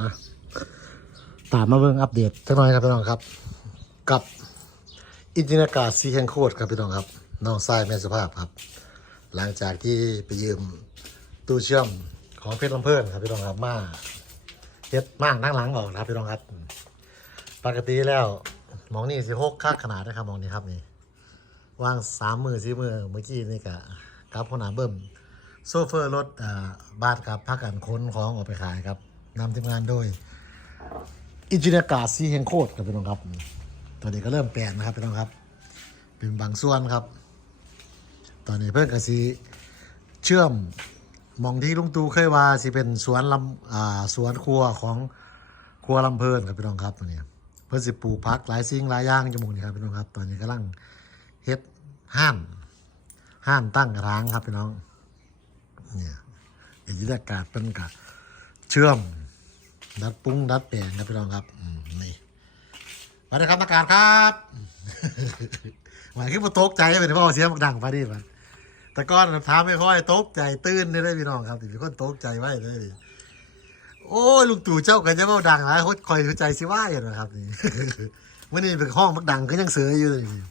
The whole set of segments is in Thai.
มาตามมาเบิ่งอัปเดตจักหน่อยครับพี่น้องครับ กับอินจินากาศซีแห่งโคตรครับพี่น้องครับน้องทรายแม่สุภาพครับ หลังจากที่ไปยืมตู้เชื่อมของเพชรลำเพลินครับพี่น้องครับมาเฮ็ดม่างนั่งหลังออกนะครับพี่น้องครับ ปกติแล้วมองนี่สิหกค่าขนาดนะครับมองนี้ครับนี่วางสามมือสี่มือเมื่อกี้นี่กะกับขนาดเบิ่มโซเฟอร์รถอ่าบ้านครับพักกันขนของออกไปขายครับ นำทีมงานโดยอิจิเนียร์กาซีเฮงโคตรครับพี่น้องครับ ตอนนี้ก็เริ่มแปลนนะครับพี่น้องครับ เป็นบางส่วนครับ ตอนนี้เพิ่งกะซีเชื่อมมองที่ลุงตูเคยว่าสิเป็นสวนลำอ่าสวนครัวของครัวลำเพลินครับพี่น้องครับตัวนี้เพื่อสิปลูกพักหลายสิ่งหลายอย่างจมูกนี่ครับพี่น้องครับ ตอนนี้กำลังเฮ็ดห้านห้านตั้งระถางครับพี่น้องเนี่ยอิจิเนียร์กาเป็นกะเชื่อม ดัดปรุงดัดแปลงครับพี่น้องครับอืมนี่สวัสดีครับนักการครับหมายคือมาตกใจเป็นเพราะเสียงมันดังไปดิมันแต่ก้อนถามไม่ค่อยตกใจตื่นได้เลยพี่น้องครับที่เป็นคนตกใจไว้เลยดิโอ้ยลุงตู่เจ้ากันจะเมาดังหลายคนคอยดูใจสิว่าอย่างนะครับนี่มื่อนี้เป็นห้องมักดังก็ยังเสืออยู่เลยนี่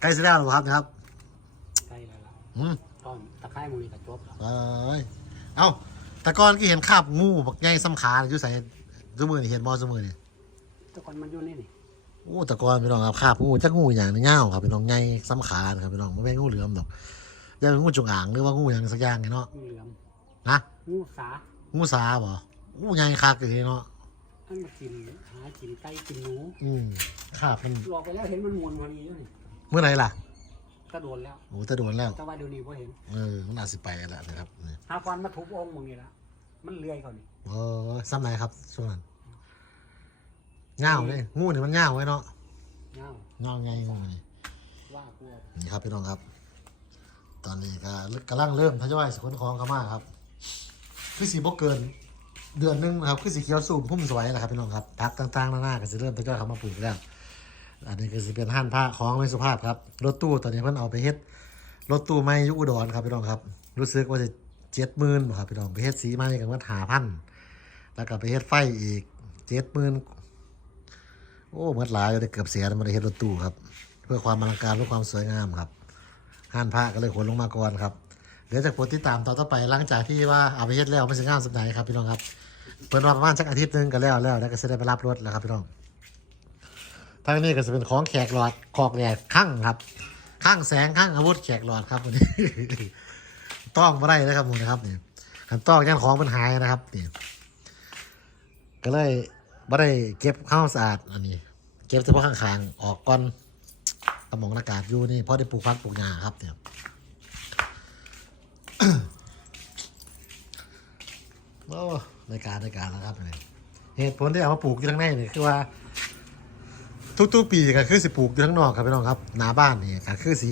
ใกล้เสร็จแล้วหรือเปล่าครับนะครับใกล้แล้วล่ะอืมตอนตะไคร้มือกับจบแล้วไปเอ้า แต่ก่อนก็เห็นคาบงูบักใหญ่ซ้ำขาอยู่ใส่ซุมือนี่เห็นบอซุมือนี่แตะกอนมันอยู่นี่นี่โอ้แต่ก่อนพี่น้องครับคาบงูจักงูอย่างหนึงเง่าครับพี่น้องใหญ่ซ้ำขานะครับพี่น้องไม่แม่นงูเหลือมดอกจะเป็นงูจงอางหรือว่างูอย่างสักอย่างไงเนาะงูเหลือมนะงูสางูสาบ่งูใหญ่คักเลยเนาะอันมากินหากินไก่กินหนูอืมคาบมันหลอกไปแล้วเห็นมันมวนวันนี้อยู่นี่เมื่อไหร่ล่ะ กระโดดแล้วโอ้แต่โดนแล้ว แต่ว่าเดี๋ยวนี้พอเห็น เออมันอาจสิไปแล้วนะครับนี่หาควันมาทุบองค์มึงนี่ละมันเลื้อยเขานี่เออซ้ำไหนครับช่วงนั้นเง่าเลยงูนี่มันเง่าไว้เนาะเงาเง่าใหญ่งูนี่ว่ากลัวนี่ครับพี่น้องครับ ตอนนี้ก็กำลังเริ่มทยอยสขนของเข้ามาครับคือสีบกเกิน เดือนหนึงนะครับคือสีเขียวสูงพุ่มสวยนะครับพี่น้องครับพักต่างๆหน้าๆก็จะเริ่มทยอยเข้ามาปลูกแล้ว อันนี้ก็จะเป็นห้านผ้าของไม่สุภาพครับ รถตู้ตอนนี้เพิ่นเอาไปเฮ็ด รถตู้ไม่ยุอุดรครับพี่น้องครับ รู้สึกว่าจะเจ็ดหมื่นครับพี่น้องไปเฮ็ดสีไม้กันว่าหาพันแล้วก็ไปเฮ็ดไฟอีกเจ็ดหมื่นโอ้หมดหลายเลยเกือบเสียแล้วมันได้เฮ็ดรถตู้ครับ เพื่อความอลังการเพื่อความสวยงามครับห้านพระก็เลยขนลงมาก่อนครับเดี๋ยวจะโปรดติดตามตอนต่อไปหลังจากที่ว่าเอาไปเฮ็ดแล้วไม่ใช่งามสักไหนครับพี่น้องครับเปิดมาประมาณสักอาทิตย์หนึงก็แล้วแล้วแล้วก็จะได้ไปรับรถแล้วครับพี่น้อง ทางนี้ก็จะเป็นของแขกหลอดขอกแหลกข้างครับ ข้างแสงข้างอาวุธแขกหลอดครับวันนี้ต้องมาได้นะครับมึงนะครับนี่ขันต้องย่านของมันหายนะครับนี่ก็เลยไม่ได้เก็บข้าวสะอาดอันนี้ เก็บเฉพาะข้างๆออกก่อนตะมองอากาศอยู่นี่เพราะได้ปลูกพักปลูกหญ้าครับเนี่ยโอ้ในการในการแล้วครับนี่เหตุผลที่เอามาปลูกอยู่ข้างในเนี่ยคือว่า ทุกๆปีก็คือสิปลูกอยู่ข้างนอกครับพี่น้องครับหน้าบ้านนี่ก็คือสิ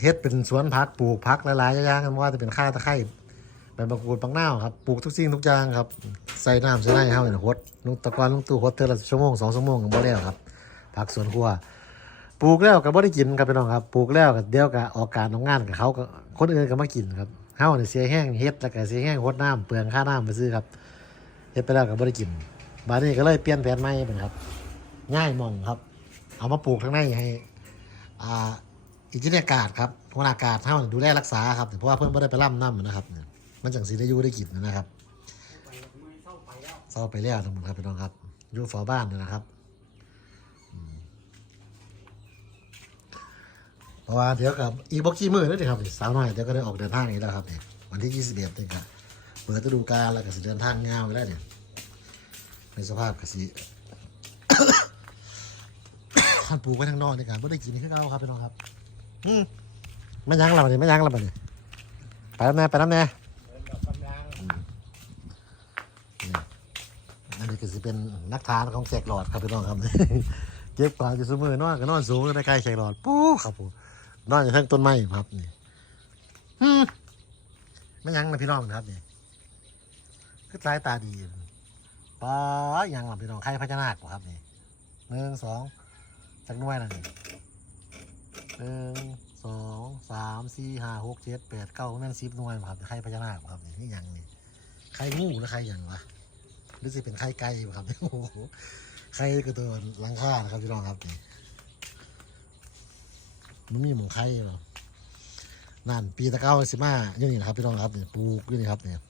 เฮ็ดเป็นสวนพักปลูกพักหลายๆอย่างกันว่าจะเป็นข้าวตะไคร้ใบมะกรูดบางนาวครับปลูกทุกสิ่งทุกอย่างครับใส่น้ำใส่ไน้เฮาเนี่ยหดลุงตะกอนลุงตู่หดเทอละชั่วโมงสองชั่วโมงก็บ่แล้วครับผักสวนครัวปลูกแล้วก็บ่ได้กินครับพี่น้องครับปลูกแล้วก็เดี๋ยวก็ออกการออกงานกับเขาก็คนอื่นก็มากินครับเฮาเนี่ยเสียแห้งเฮ็ดแล้วก็เสียแห้งหดน้ำเปลืองค่าน้ำไปซื้อครับเฮ็ดไปแล้วก็บ่ได้กิน บาดนี้ก็เลยเปลี่ยนแผนใหม่เป็นครับง่ายมองครับ เอามาปลูกทางในให้อ่าอิจิเนียการ์ดครับหัวหน้าการ์ดเฮาเนี่ยดูแลรักษาครับเพราะว่าเพิ่อนบ่ได้ไปล่ำน้ำนะครับเนี่ยมันจังสิได้ยู่ได้กินนะครับเศร้าไปแล้วทั้งหมดครับพี่น้องครับอยู่ฝาบ้านนะครับเพราะว่าเดี๋ยวกับอีกบอกกี้มือนั่นเองครับสาวน้อยเดี๋ยวก็ได้ออกเดินทางอีกแล้วครับเนี่ยวันที่ยี่สิบเอ็ดนี่ครับเปิดฤดูกาลแล้วก็สิเดินทางยาวไปแล้วเนี่ย ในสภาพกสิขันปลูกไว้ทางนอกนี่กันไม่ได้กินข้าวครับพี่น้องครับ อืมไม่ยั้งเราเนี่ยไม่ยั้งเราเนี่ยไปแล้วแน่ไปแล้วแน่เดินแบบกำลังอันนี้ก็จะเป็นนักทานของแขกหลอดครับพี่น้องครับเก็บปลาอยู่เสมอนอนก็นอนสูงในใกล้แขกหลอดปู๊ครับผมนอนอยู่ทั้งต้นไม้ครับนี่ฮึมไม่ยั้งนะพี่น้องนะครับนี่คือสายตาดี ปลายังหลับพี่น้องใครพญานาคบ่ครับนี่หนึ่งสองจักนวยนะนี่หนึ่งสองสามสี่ห้าหกเจ็ดแปดเก้าแม่นสิบหน่วยบ่ครับใครพญานาคบ่ครับนี่นี่ยังนี่ไข่งูหรือไข่หยังวะหรือสิเป็นไข่ไก่บ่ครับโอ้โหไข่ก็ตัวลังค่านะครับพี่น้องครับนี่มันมีหมูไข่เหรอนั่นปีตะเก้าสิมาอยู่นี่นะครับพี่น้องครับนี่ปลูกอยู่นี่ครับเนี่ย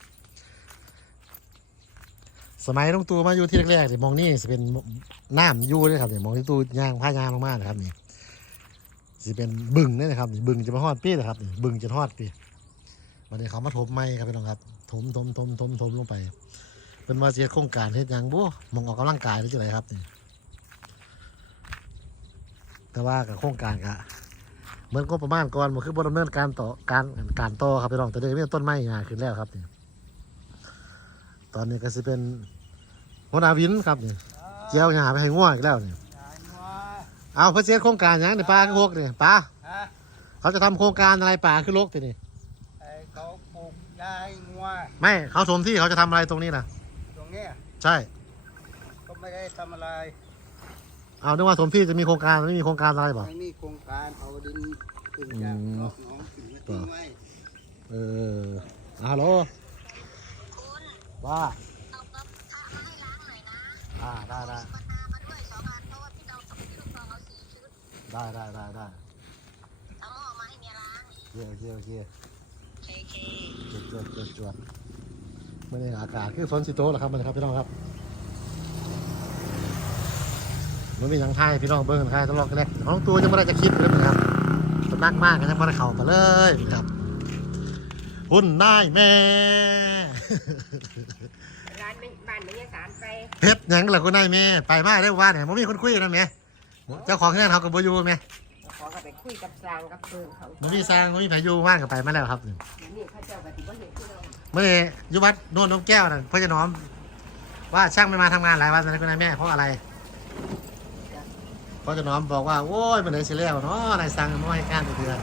สมัยลุงตู่มาอยู่ที่แรกๆนี่มองนี่สิเป็นน้ำยู่เลยครับเนี่ยมองที่ตู้ย่างผ้ายางมากๆนะครับนี่สิเป็นบึงนี่นะครับบึงจะมาฮอดปีนะครับบึงจะฮอดปีวันนี้เขามาถมไม้ครับพี่น้องครับ ถมถมถมถมถมลงไป เป็นมาเสียโครงการเฮ็ดยังบ่มองออกกำลังกายหรือจังไดครับนี่แต่ว่ากับโครงการกะเหมือนก็ประมาณก่อนมันคือบดำเนินการต่อการการต่อครับพี่น้องแต่เดี๋ยวนี้ต้นไม้งาขึ้นแล้วครับนี่ ตอนนี้ก็สิเป็นหัวหน้าวินครับนี่เจียวหาไปให้ง่วงอีกแล้วนี่ยายงัวเอาเพื่อเสียโครงการหยังนี่ปลาคือโคกนี่ปลาฮะเขาจะทำโครงการอะไรป่าคือโลกทีนี่ไอ้เขาปลูกยายงัวไม่เขาสมที่เขาจะทำอะไรตรงนี้นะตรงเนี้ยใช่ก็ไม่ได้ทำอะไรเอานึกว่าสมพี่จะมีโครงการไม่มีโครงการอะไรบอกไม่มีโครงการเอาดินขึ้นจากอืมนอกหน้องขึ้นมาทิ้งไว้เอออะฮัลโหล ว่าเอากระทะมาให้ล้างหน่อยนะอ่าได้ได้ปนามาด้วยสองอันเพราะว่าพี่เราสองชุดเราเอาสี่ชุดได้ได้ได้ได้เอาหม้อมาให้เมียล้างโอเคโอเคโอเคเคเคจวดจวดจวดจวดเมื่อนี้อากาศคือฝนสิโตแล้วครับมันครับพี่น้องครับมันมีหยังไทยพี่น้องเบิ้งไทยตลอดกันแรกของตัวยังไม่ได้จะคิดเลยนะครับสำนักมากกันยังไม่ได้เข้ามาเลยนะครับ หุ่นนายแม่ร้านไม่บ้านไม่ยสารไปเพชรยังล่ะคุณนายแม่ ไปมาได้ว่าเนี่ยมันมีคนคุยนะแม่เจ้าของเงื่อนเขากับโบอยูแม่ขอกับไปคุยกับสร้างกับเพิงเขามันมีสร้างมันมีพายุว่างกับไปมาแล้วครับนี่นี่พระเจ้าปฏิบัติเห็นที่เราเมื่อยุวัดโน่นนกแก้วน่ะพ่อจะน้อม ว่าช่างไม่มาทำงานหลายวันนะคุณนายแม่เพราะอะไรพ่อจะน้อมบอกว่าโอ้ยมันไหนสิแล้วเนาะนายสั่งมาให้การเดือน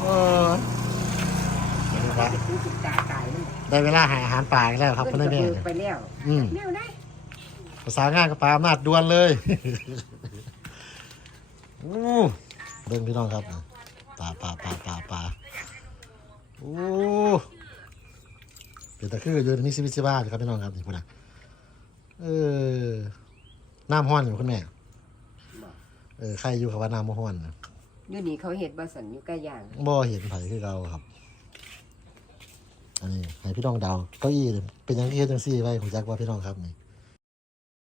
โอ้ ยไปดูจุดตาไก่มันได้เวลาหาอาหารป่าอีกแล้วครับคุณนายแม่เบิกไปแล้วอืมแนวได้ภาษางานกับปลาอำนาจดวนเลยอู้เบิ่งพี่น้องครับปลาปลาปลาปลาปลาโอ้เป็นตะคืออยู่ในนี้สิบิสิบ้าอยู่ครับพี่น้องครับนี่พุ่นนะเออน้ำห้อนอยู่คุณแม่เออใครอยู่กับว่าน้ำบ่ห้อนนะอยู่นี่เขาเห็ดบะสันอยู่ใกล้ย่างบ่เห็นไผคือเราครับ อันนี้ให้พี่น้องเดาเก้าอี้เป็นหยังที่เฮ็ดจังซี่ไว้ผมจักว่าพี่น้องครับนี่